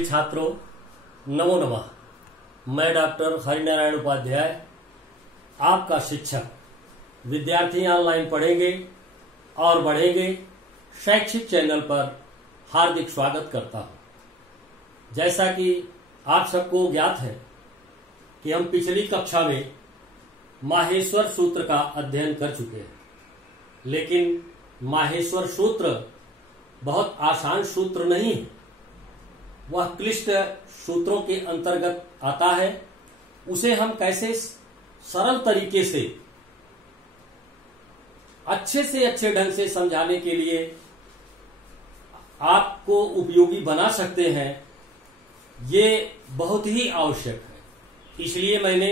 प्रिय छात्रों, नमो नमः। मैं डॉक्टर हरिनारायण उपाध्याय, आपका शिक्षक। विद्यार्थी ऑनलाइन पढ़ेंगे और बढ़ेंगे शैक्षिक चैनल पर हार्दिक स्वागत करता हूं। जैसा कि आप सबको ज्ञात है कि हम पिछली कक्षा में माहेश्वर सूत्र का अध्ययन कर चुके हैं, लेकिन माहेश्वर सूत्र बहुत आसान सूत्र नहीं है। वह क्लिष्ट सूत्रों के अंतर्गत आता है। उसे हम कैसे सरल तरीके से अच्छे ढंग से समझाने के लिए आपको उपयोगी बना सकते हैं, ये बहुत ही आवश्यक है। इसलिए मैंने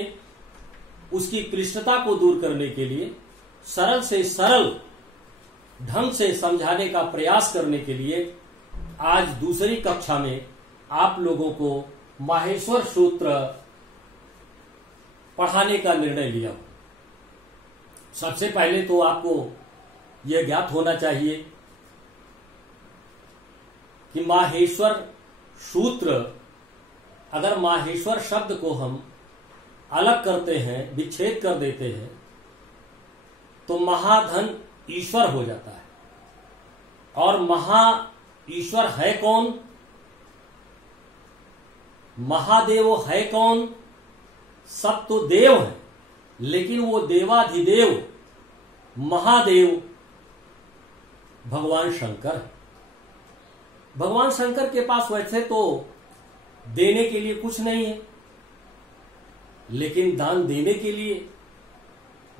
उसकी क्लिष्टता को दूर करने के लिए सरल से सरल ढंग से समझाने का प्रयास करने के लिए आज दूसरी कक्षा में आप लोगों को माहेश्वर सूत्र पढ़ाने का निर्णय लिया। सबसे पहले तो आपको यह ज्ञात होना चाहिए कि माहेश्वर सूत्र, अगर माहेश्वर शब्द को हम अलग करते हैं, विच्छेद कर देते हैं, तो महाधन ईश्वर हो जाता है। और महा ईश्वर है कौन? महादेव है कौन? सब तो देव है, लेकिन वो देवाधिदेव महादेव भगवान शंकर है। भगवान शंकर के पास वैसे तो देने के लिए कुछ नहीं है, लेकिन दान देने के लिए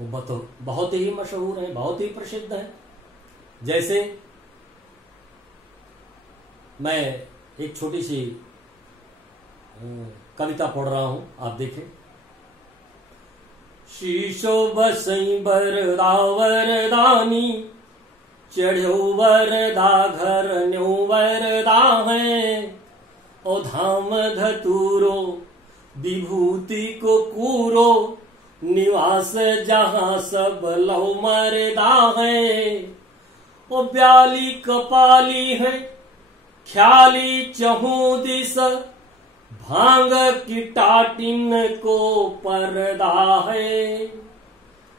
वो बहुत ही मशहूर है, बहुत ही प्रसिद्ध है। जैसे मैं एक छोटी सी कविता पढ़ रहा हूं, आप देखें। शीशो बसई बरदा वरदानी, चढ़ो वरदा घर न्यो वरदा है। ओ धाम धतूरो विभूति को कूरो, निवास जहां सब लव मरदा है। ओ ब्याली कपाली है, ख्याली चहु दिस, भांग की टाटिन को पर्दा है।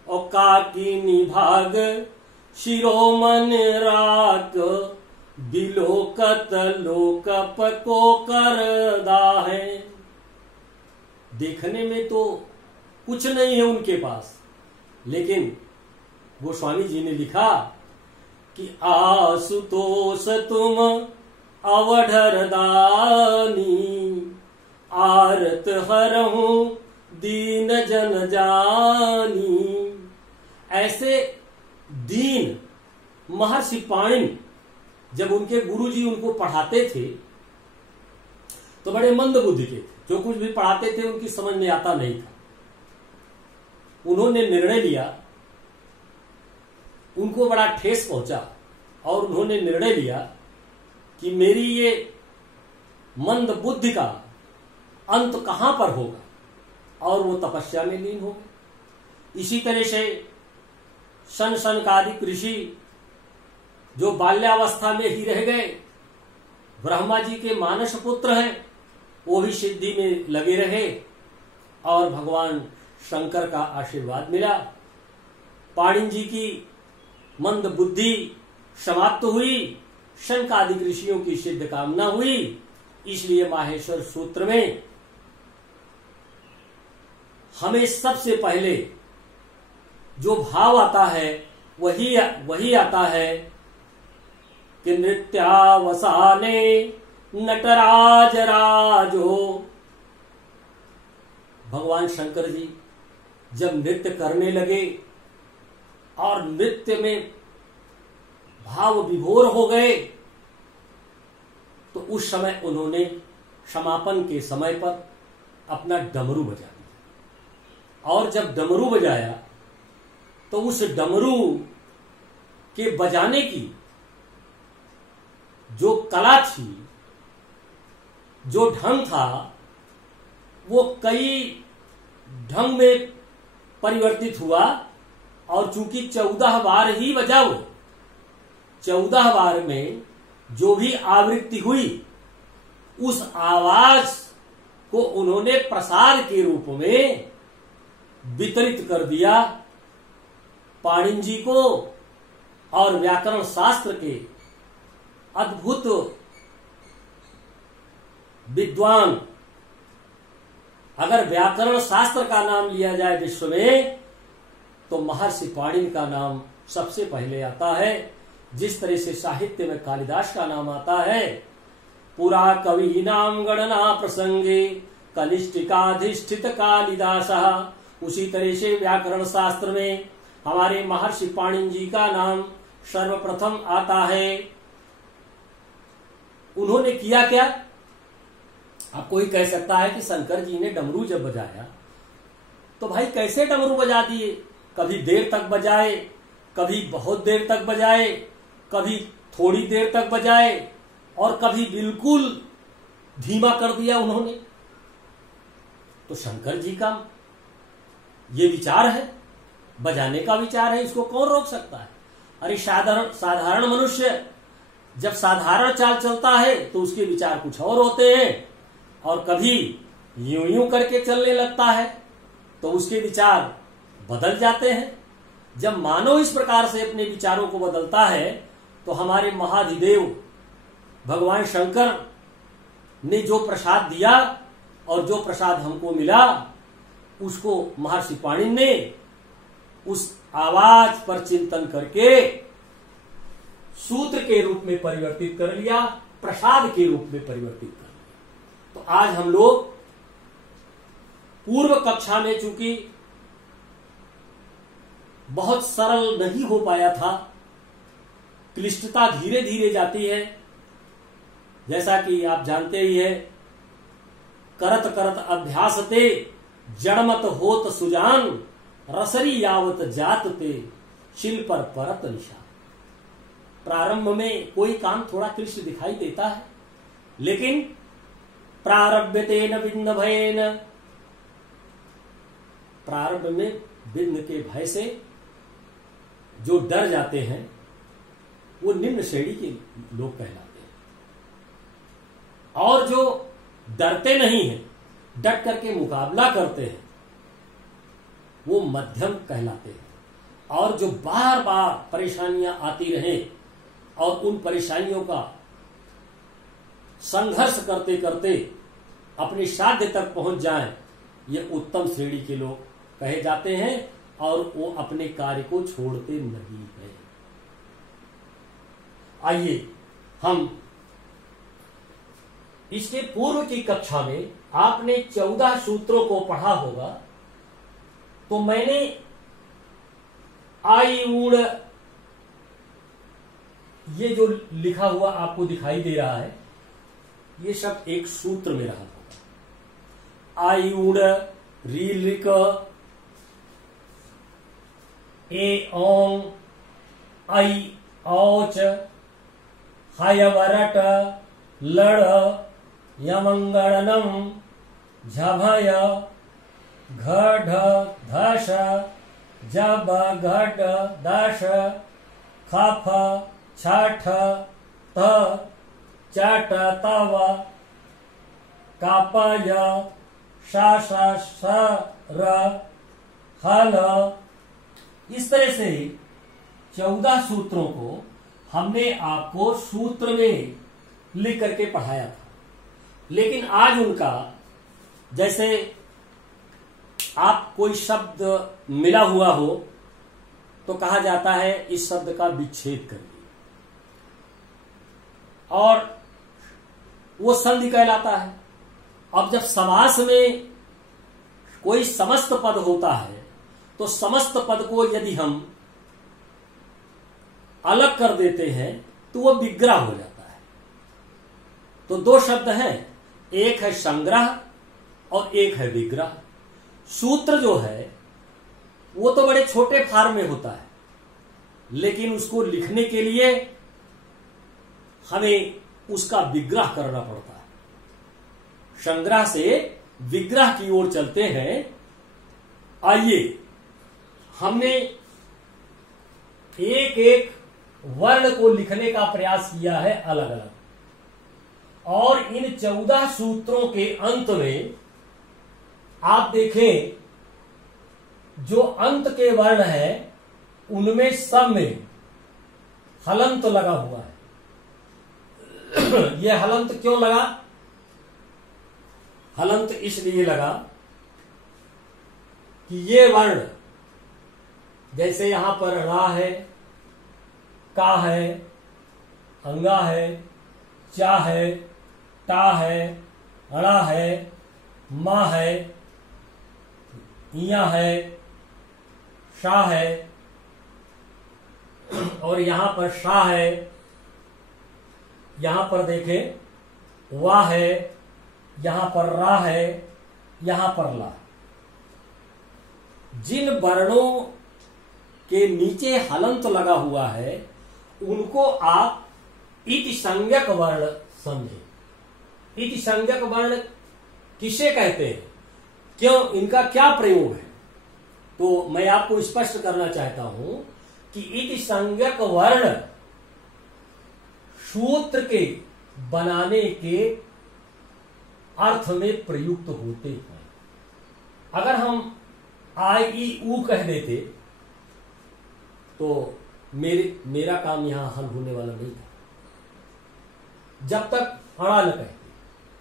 और काकी निभाग शिरोमन राग, बिलोकत लोकप को करदा है। देखने में तो कुछ नहीं है उनके पास, लेकिन गोस्वामी जी ने लिखा कि आशुतोष तुम अवधर दानी, आरत हरहूं दीन जन जानी। ऐसे दीन महर्षि पाणिनि जब उनके गुरुजी उनको पढ़ाते थे तो बड़े मंद बुद्धि के थे। जो कुछ भी पढ़ाते थे उनकी समझ में आता नहीं था। उन्होंने निर्णय लिया, उनको बड़ा ठेस पहुंचा और उन्होंने निर्णय लिया कि मेरी ये मंद बुद्धि का अंत कहां पर होगा, और वो तपस्या में लीन हो गए। इसी तरह से सनकादिक ऋषि जो बाल्यावस्था में ही रह गए, ब्रह्मा जी के मानस पुत्र हैं, वो भी सिद्धि में लगे रहे और भगवान शंकर का आशीर्वाद मिला। पाणिनि जी की मंद बुद्धि समाप्त हुई, शंकादिक ऋषियों की सिद्ध कामना हुई। इसलिए माहेश्वर सूत्र में हमें सबसे पहले जो भाव आता है वही आता है कि नृत्यावसाने नटराज राजो। भगवान शंकर जी जब नृत्य करने लगे और नृत्य में भाव विभोर हो गए, तो उस समय उन्होंने समापन के समय पर अपना डमरू बजा दिया। और जब डमरू बजाया तो उस डमरू के बजाने की जो कला थी, जो ढंग था, वो कई ढंग में परिवर्तित हुआ। और चूंकि 14 बार ही बजा, वो 14 बार में जो भी आवृत्ति हुई उस आवाज को उन्होंने प्रसाद के रूप में वितरित कर दिया पाणिनि जी को। और व्याकरण शास्त्र के अद्भुत विद्वान, अगर व्याकरण शास्त्र का नाम लिया जाए विश्व में तो महर्षि पाणिनि का नाम सबसे पहले आता है। जिस तरह से साहित्य में कालिदास का नाम आता है, पुरा कवि नाम गणना प्रसंगे कनिष्ठिकाधिष्ठित कालिदास, उसी तरह से व्याकरण शास्त्र में हमारे महर्षि पाणिनि जी का नाम सर्वप्रथम आता है। उन्होंने किया क्या? अब कोई कह सकता है कि शंकर जी ने डमरू जब बजाया तो भाई कैसे डमरू बजा दिए? कभी देर तक बजाए, कभी बहुत देर तक बजाए, कभी थोड़ी देर तक बजाए, और कभी बिल्कुल धीमा कर दिया उन्होंने। तो शंकर जी का ये विचार है, बजाने का विचार है, इसको कौन रोक सकता है? अरे साधारण मनुष्य जब साधारण चाल चलता है तो उसके विचार कुछ और होते हैं, और कभी यूं यूं करके चलने लगता है तो उसके विचार बदल जाते हैं। जब मानव इस प्रकार से अपने विचारों को बदलता है तो हमारे महाधिदेव भगवान शंकर ने जो प्रसाद दिया और जो प्रसाद हमको मिला, उसको महर्षि पाणिनि ने उस आवाज पर चिंतन करके सूत्र के रूप में परिवर्तित कर लिया, प्रसाद के रूप में परिवर्तित कर लिया। तो आज हम लोग पूर्व कक्षा में चूंकि बहुत सरल नहीं हो पाया था, क्लिष्टता धीरे धीरे जाती है, जैसा कि आप जानते ही है, करत करत अभ्यास ते जड़मत होत सुजान, रसरी यावत जात ते शिल पर परत निशा। प्रारंभ में कोई काम थोड़ा क्लिष्ट दिखाई देता है, लेकिन प्रारभ्यतेन विघ्न भयेन, प्रारंभ में विघ्न के भय से जो डर जाते हैं वो निम्न श्रेणी के लोग कहलाते हैं, और जो डरते नहीं हैं, डट करके मुकाबला करते हैं, वो मध्यम कहलाते हैं। और जो बार बार परेशानियां आती रहें और उन परेशानियों का संघर्ष करते करते अपने साध्य तक पहुंच जाएं, ये उत्तम श्रेणी के लोग कहे जाते हैं, और वो अपने कार्य को छोड़ते नहीं है। आइए हम इसके पूर्व की कक्षा में आपने 14 सूत्रों को पढ़ा होगा, तो मैंने आई ऊड़ ये जो लिखा हुआ आपको दिखाई दे रहा है, ये सब एक सूत्र में रहा होगा। आई ऊड़ रील रिक ए ओंग आई औच हयवरट लड़ यमंगणनम झभय घढ धश जब घट दश खफ छठ त चट तव कापय शास र हल। इस तरह से 14 सूत्रों को हमने आपको सूत्र में लिख करके पढ़ाया था, लेकिन आज उनका, जैसे आप कोई शब्द मिला हुआ हो तो कहा जाता है इस शब्द का विच्छेद कर दिए, और वो संधि कहलाता है। अब जब समास में कोई समस्त पद होता है तो समस्त पद को यदि हम अलग कर देते हैं तो वो विग्रह हो जाता है। तो 2 शब्द हैं, एक है संग्रह और एक है विग्रह। सूत्र जो है वो तो बड़े छोटे फार्म में होता है, लेकिन उसको लिखने के लिए हमें उसका विग्रह करना पड़ता है। संग्रह से विग्रह की ओर चलते हैं। आइए हमने एक एक वर्ण को लिखने का प्रयास किया है अलग अलग, और इन 14 सूत्रों के अंत में आप देखें, जो अंत के वर्ण है उनमें सब में हलंत लगा हुआ है। यह हलंत क्यों लगा? हलंत इसलिए लगा कि ये वर्ण, जैसे यहां पर रा है, का है, अंगा है, चा है, टा है, अड़ा है, मा है, इया है, शा है, और यहां पर शा है, यहां पर देखें वा है, यहां पर रा है, यहां पर ला। जिन वर्णों के नीचे हलंत लगा हुआ है उनको आप इति संज्ञक वर्ण समझे। इति संज्ञक वर्ण किसे कहते हैं, क्यों, इनका क्या प्रयोग है? तो मैं आपको स्पष्ट करना चाहता हूं कि इति संज्ञक वर्ण सूत्र के बनाने के अर्थ में प्रयुक्त होते हैं। अगर हम आई ई ऊ कह देते तो मेरा काम यहां हल होने वाला नहीं था। जब तक अड़ा न कहते,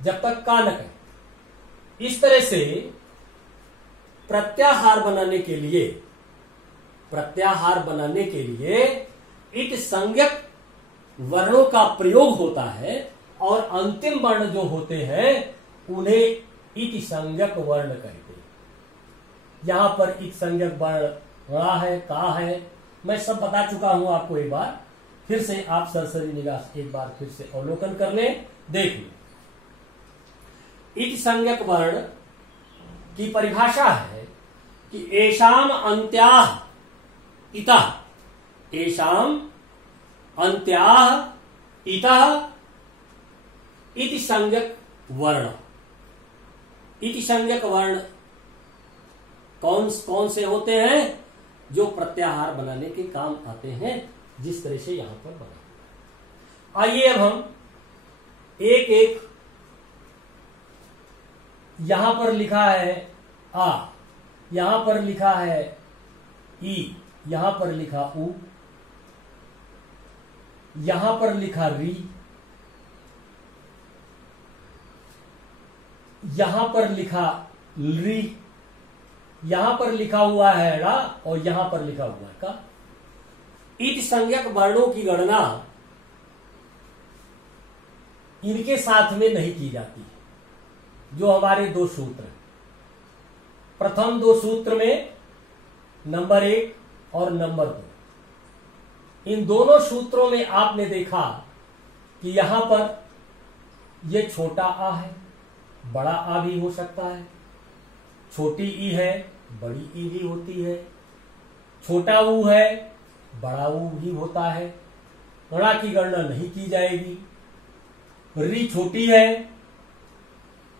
जब तक का न कहते, इस तरह से प्रत्याहार बनाने के लिए इति संज्ञक वर्णों का प्रयोग होता है और अंतिम वर्ण जो होते हैं उन्हें इति संज्ञक वर्ण कहते हैं। यहां पर इति संज्ञक वर्ण रा है, का है, मैं सब बता चुका हूं आपको। एक बार फिर से आप सरसरी निगाह एक बार फिर से अवलोकन कर लें, देख लें। इति संज्ञक वर्ण की परिभाषा है कि एषाम अन्त्याः इतः, एषाम अन्त्याः इतः इति संज्ञक वर्ण। इति संज्ञक वर्ण कौन कौन से होते हैं? जो प्रत्याहार बनाने के काम आते हैं, जिस तरह से यहां पर बना। आइए अब हम एक एक, यहां पर लिखा है आ, यहां पर लिखा है ई, यहां पर लिखा उ, यहां पर लिखा री, यहां पर लिखा री, यहां पर लिखा हुआ है रा, और यहां पर लिखा हुआ है का। इति संज्ञक वर्णों की गणना इनके साथ में नहीं की जाती है। जो हमारे दो सूत्र हैं, प्रथम दो सूत्र में नंबर 1 और नंबर 2, इन दोनों सूत्रों में आपने देखा कि यहां पर यह छोटा आ है, बड़ा आ भी हो सकता है, छोटी ई है, बड़ी ई भी होती है, छोटा ऊ है, बड़ा ऊ भी होता है। ऋणा की गणना नहीं की जाएगी। री छोटी है,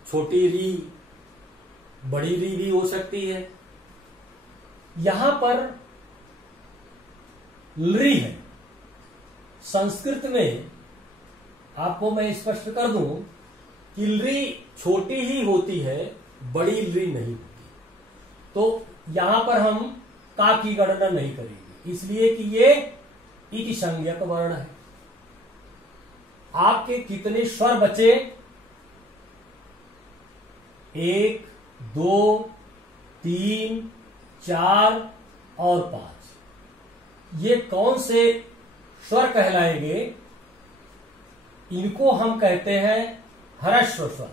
छोटी री, बड़ी री भी हो सकती है। यहां पर ली है। संस्कृत में आपको मैं स्पष्ट कर दूं कि ली छोटी ही होती है, बड़ी ली नहीं होती। तो यहां पर हम का की गणना नहीं करेंगे, इसलिए कि ये इति संज्ञक वर्ण है। आपके कितने स्वर बचे? 1, 2, 3, 4 और 5। ये कौन से स्वर कहलाएंगे? इनको हम कहते हैं ह्रस्व स्वर।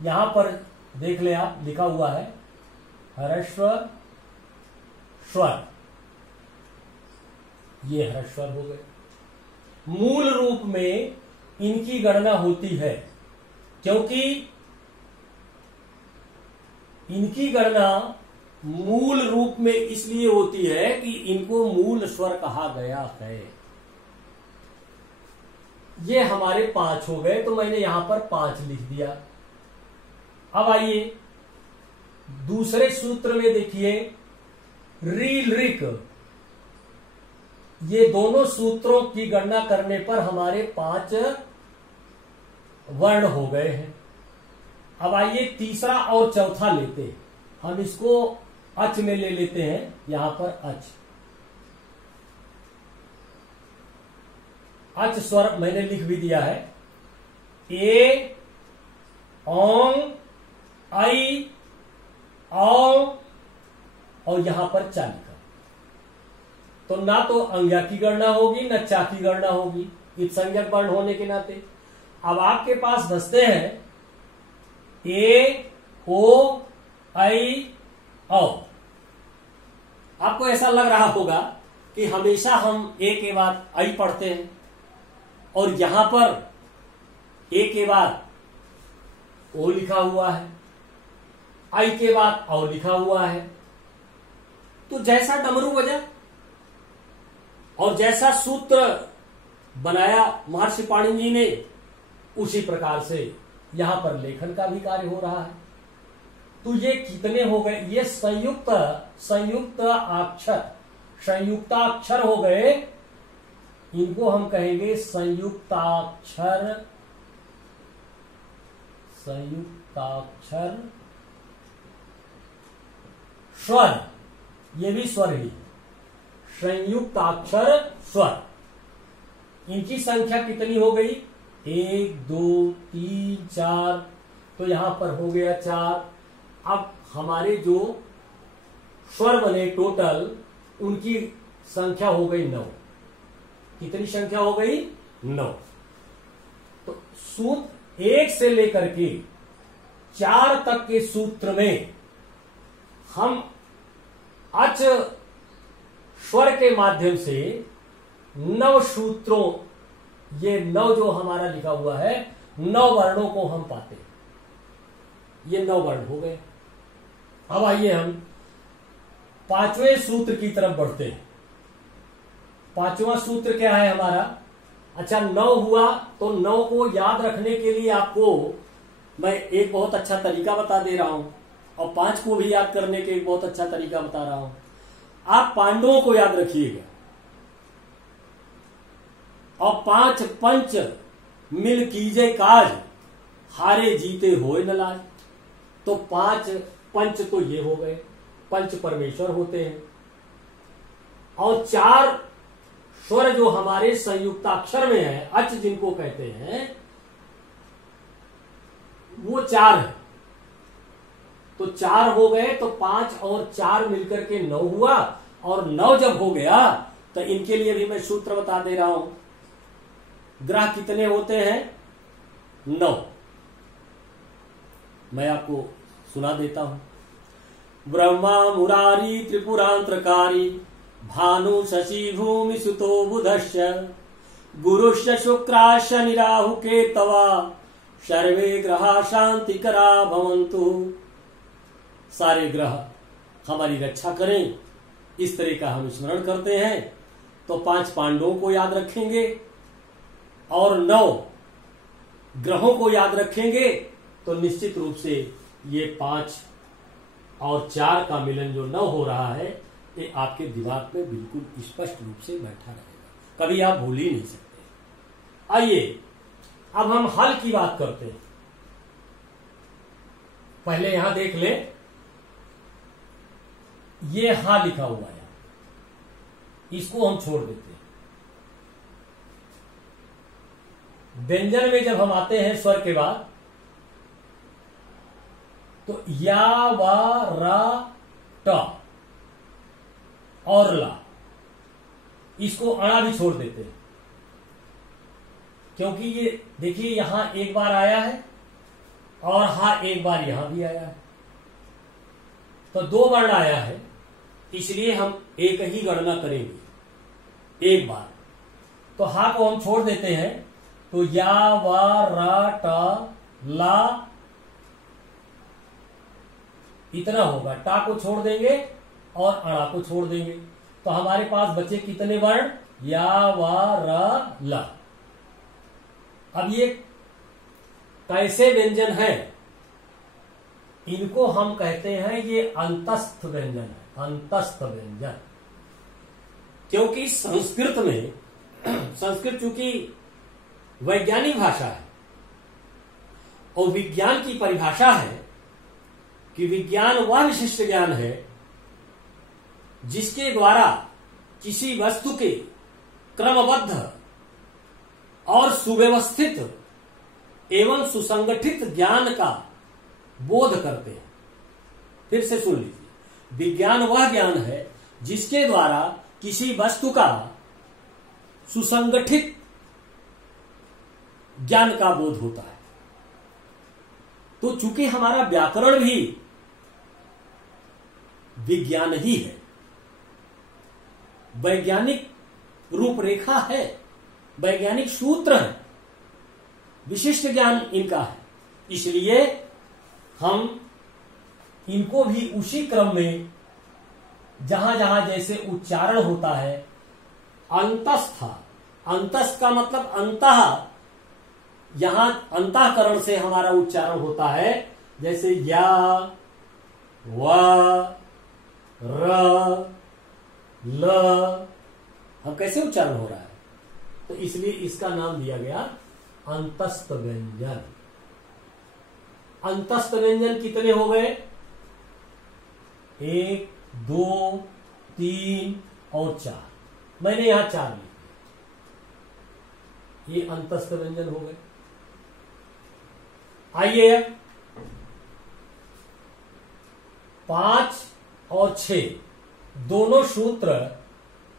यहां पर देख ले आप, लिखा हुआ है ह्रस्व स्वर। ये ह्रस्व स्वर हो गए। मूल रूप में इनकी गणना होती है, क्योंकि इनकी गणना मूल रूप में इसलिए होती है कि इनको मूल स्वर कहा गया है। ये हमारे 5 हो गए, तो मैंने यहां पर 5 लिख दिया। अब आइए दूसरे सूत्र में देखिए, रील रिक। ये दोनों सूत्रों की गणना करने पर हमारे 5 वर्ण हो गए हैं। अब आइए तीसरा और चौथा लेते हैं। हम इसको अच में ले लेते हैं, यहां पर अच। अच स्वर मैंने लिख भी दिया है, ए, ओंग, आई, औ, और यहां पर चा लिखा। तो ना तो अंग्या की गणना होगी ना चा की गणना होगी, संज्ञक वर्ण होने के नाते। अब आपके पास बचते हैं ए, ओ, आई, औ। आपको ऐसा लग रहा होगा कि हमेशा हम ए के बाद आई पढ़ते हैं और यहां पर ए के बाद ओ लिखा हुआ है, आई के बाद औ लिखा हुआ है। तो जैसा डमरू बजा और जैसा सूत्र बनाया महर्षि पाणिनि जी ने, उसी प्रकार से यहां पर लेखन का भी कार्य हो रहा है। तो ये कितने हो गए? ये संयुक्त अक्षर हो गए। इनको हम कहेंगे संयुक्ताक्षर स्वर। ये भी स्वर ही, संयुक्ताक्षर स्वर। इनकी संख्या कितनी हो गई? 1, 2, 3, 4। तो यहां पर हो गया 4। अब हमारे जो स्वर बने टोटल, उनकी संख्या हो गई 9। कितनी संख्या हो गई? 9। तो सूत्र 1 से लेकर के 4 तक के सूत्र में हम अच स्वर के माध्यम से 9 सूत्रों, ये 9 जो हमारा लिखा हुआ है, 9 वर्णों को हम पाते हैं। ये 9 वर्ण हो गए। अब आइए हम 5वें सूत्र की तरफ बढ़ते हैं। 5वां सूत्र क्या है हमारा? अच्छा, 9 हुआ तो 9 को याद रखने के लिए आपको मैं एक बहुत अच्छा तरीका बता दे रहा हूं, और 5 को भी याद करने के एक बहुत अच्छा तरीका बता रहा हूं। आप पांडवों को याद रखिएगा, और 5 पंच मिल कीजे काज, हारे जीते होए न लाज। तो 5 पंच तो ये हो गए, पंच परमेश्वर होते हैं। और 4 स्वर जो हमारे संयुक्ताक्षर में है, अच जिनको कहते हैं, वो 4 है। तो 4 हो गए, तो 5 और 4 मिलकर के 9 हुआ। और 9 जब हो गया तो इनके लिए भी मैं सूत्र बता दे रहा हूं। ग्रह कितने होते हैं? 9। मैं आपको सुना देता हूं। ब्रह्मा मुरारी त्रिपुरांतकारी, भानु शशि भूमि सुतो बुधश्च, गुरुश्च शुक्रा शनि राहु केतवा, सर्वे ग्रहा शांतिकरा भवन्तु। सारे ग्रह हमारी रक्षा करें, इस तरह का हम स्मरण करते हैं। तो 5 पांडवों को याद रखेंगे और 9 ग्रहों को याद रखेंगे, तो निश्चित रूप से ये 5 और 4 का मिलन जो 9 हो रहा है, ये आपके दिमाग में बिल्कुल स्पष्ट रूप से बैठा रहेगा, कभी आप भूल ही नहीं सकते। आइए अब हम हल की बात करते हैं। पहले यहां देख लें, ये हा लिखा हुआ है, इसको हम छोड़ देते हैं। व्यंजन में जब हम आते हैं स्वर के बाद, तो या, वा, रा, ट और ला, इसको अणा भी छोड़ देते हैं, क्योंकि ये देखिए यहां एक बार आया है और हा एक बार यहां भी आया है, तो 2 वर्ण आया है, इसलिए हम एक ही गणना करेंगे एक बार। तो हा को हम छोड़ देते हैं, तो या, वा, रा, ट, ला इतना होगा। टा को छोड़ देंगे और अणा को छोड़ देंगे, तो हमारे पास बचे कितने वर्ण? या, वा, रा, ला। अब ये कैसे व्यंजन है? इनको हम कहते हैं ये अंतस्थ व्यंजन है, अंतस्थ व्यंजन। क्योंकि संस्कृत में, संस्कृत चूंकि वैज्ञानिक भाषा है, और विज्ञान की परिभाषा है कि विज्ञान वह विशिष्ट ज्ञान है जिसके द्वारा किसी वस्तु के क्रमबद्ध और सुव्यवस्थित एवं सुसंगठित ज्ञान का बोध करते हैं। फिर से सुन लीजिए, विज्ञान वह ज्ञान है जिसके द्वारा किसी वस्तु का सुसंगठित ज्ञान का बोध होता है। तो चूंकि हमारा व्याकरण भी विज्ञान ही है, वैज्ञानिक रूपरेखा है, वैज्ञानिक सूत्र है, विशिष्ट ज्ञान इनका है, इसलिए हम इनको भी उसी क्रम में जहां जहां जैसे उच्चारण होता है, अंतस्थ, अंतस्थ का मतलब अंतः, यहां अंतःकरण से हमारा उच्चारण होता है, जैसे या, व, र, ल, अब कैसे उच्चारण हो रहा है, तो इसलिए इसका नाम दिया गया अंतस्थ व्यंजन। अंतस्थ व्यंजन कितने हो गए? 1, 2, 3 और 4। मैंने यहां 4 लिखे, ये अंतस्थ व्यंजन हो गए। आइए 5 और 6 दोनों सूत्र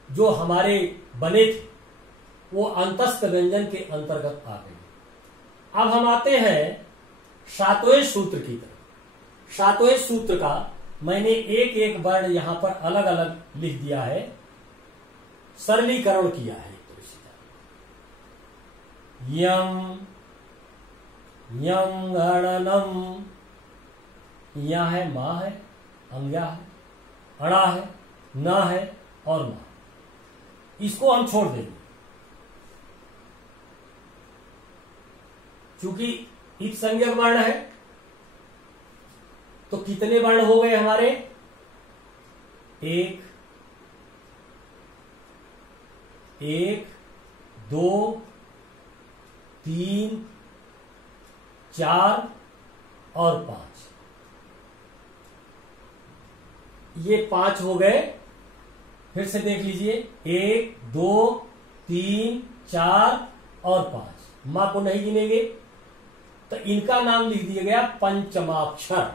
जो हमारे बने थे वो अंतस्थ व्यंजन के अंतर्गत आ गए। अब हम आते हैं 7वें सूत्र की तरफ। 7वें सूत्र का मैंने एक एक वर्ण यहां पर अलग अलग लिख दिया है, सरलीकरण किया है। यम, यम गणनम, या है, मां है, अंग्या है, अड़ा है, ना है और मा, इसको हम छोड़ देंगे क्योंकि इत संज्ञक वर्ण है। तो कितने वर्ण हो गए हमारे? 1, 2, 3, 4 और 5, ये 5 हो गए। फिर से देख लीजिए, 1, 2, 3, 4 और 5, मां को नहीं गिनेंगे तो इनका नाम लिख दिया गया पंचमाक्षर।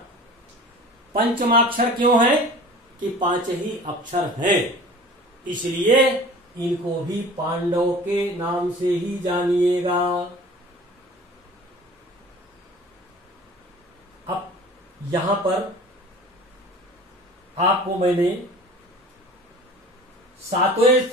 पंचमाक्षर क्यों है? कि 5 ही अक्षर हैं, इसलिए इनको भी पांडव के नाम से ही जानिएगा। अब यहां पर आपको मैंने 7वें